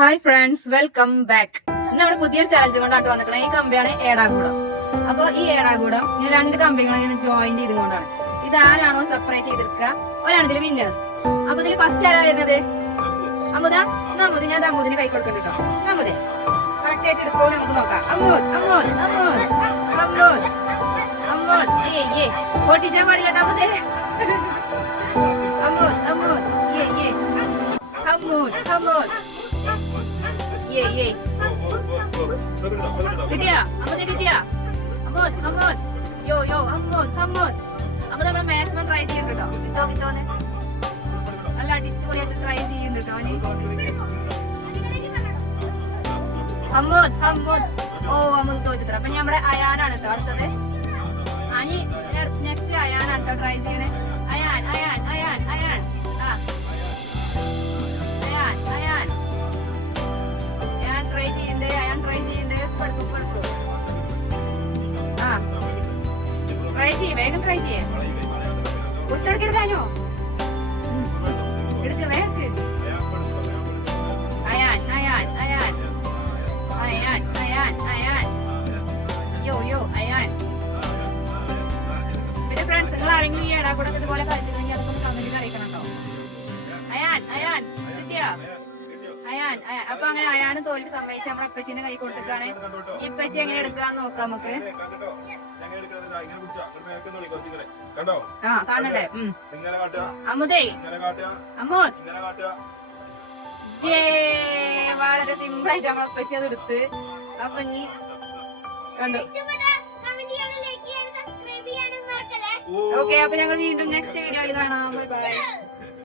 Hi friends welcome back നമ്മുടെ പുതിയൊരു challenge കൊണ്ടാണ് വന്നിരിക്കുന്നത് ഈ കമ്പിയാണ് ഏടാകൂടം അപ്പൊ ഈ ഏടാകൂടം ഇങ്ങനെ രണ്ട് കമ്പികളും ഇങ്ങനെ ജോയിൻ ചെയ്തുകൊണ്ടാണ്. ഇത് ആരാണോ സെപ്പറേറ്റ് ചെയ്തെടുക്കുക ഒരാണ് ഇതിൽ വിന്നേഴ്സ് അപ്പൊ ഇതിൽ ഫസ്റ്റ് ആരാ വരുന്നത്? അമുദ അമുദ് ഞാൻ അമുദിന് കൈ കൊടുക്കണ്ട കേട്ടോ അമുദേ കറക്റ്റ് നമുക്ക് നോക്കാം. അമ്മോദ് അമ്മോദ് അമ്മോദ് അമ്മോദ് അമ്മോദ് ഏ ഏ പൊട്ടിച്ചാൻ പാടില്ല കേട്ടോ അമുദേ അമ്മോദ് അമ്മോദ് ഏ ഏ അമ്മോദ് ഏ ഏ കിട്ടിയാ? അമ്മത്തെ കിട്ടിയാ? അമ്മോദ് അമ്മോദ് യോ യോ അമ്മോദ് അമ്മോദ് അമ്മ നമ്മൾ മാക്സിമം ട്രൈ ചെയ്യുന്നുണ്ട്? കേട്ടോ കിട്ടോ കിട്ടോന്ന്? നല്ല അടിച്ചുപൊളിയായിട്ട് ട്രൈ ചെയ്യുന്നുണ്ട് കേട്ടോ അവന്? അമ്മോദ് അമ്മോദ് ഓ അമ്മത് തോറ്റിത്ര. അപ്പൊ നമ്മുടെ അയാനാണ് കേട്ടോ അടുത്തത്. അനി നെക്സ്റ്റ് അയാനാണ് കേട്ടോ ട്രൈ ചെയ്യണേ. ചെയ്യ് വേഗം ട്രൈ ചെയ്യേ. ഒട്ടെടുക്കരുതാനോ എടുക്ക വേഗം അയാൻ യോ യോ അയാൻ പിന്നെ ഫ്രണ്ട്സ് നിങ്ങൾ ആരെങ്കിലും ഈ ഇടാ കൂടെ ഇതുപോലെ കളിച്ചിട്ടുണ്ടെങ്കിൽ അതൊക്കെ കമന്റിൽ അറിയിക്കണം കേട്ടോ. അയാൻ അയാൻ കിട്ടിയോ? അങ്ങനെ അയാനും തോൽവി സമ്മതിച്ച് നമ്മുടെ അപ്പച്ചിന്റെ കൈ കൊടുത്തിട്ടാണ് ഇപ്പച്ചി എങ്ങനെ എടുക്കാന്ന് നോക്കാം നമുക്ക്. ആ കാണട്ടെ. കാട്ടുക അമ്മോ ജേ വളരെ സിമ്പിൾ ആയിട്ട് നമ്മളെ അപ്പച്ചി അത് എടുത്ത്. അപ്പൊ ഇനി കണ്ടു? ഓക്കെ അപ്പൊ ഞങ്ങൾ വീണ്ടും നെക്സ്റ്റ് വീഡിയോയിൽ കാണാം. Bye bye.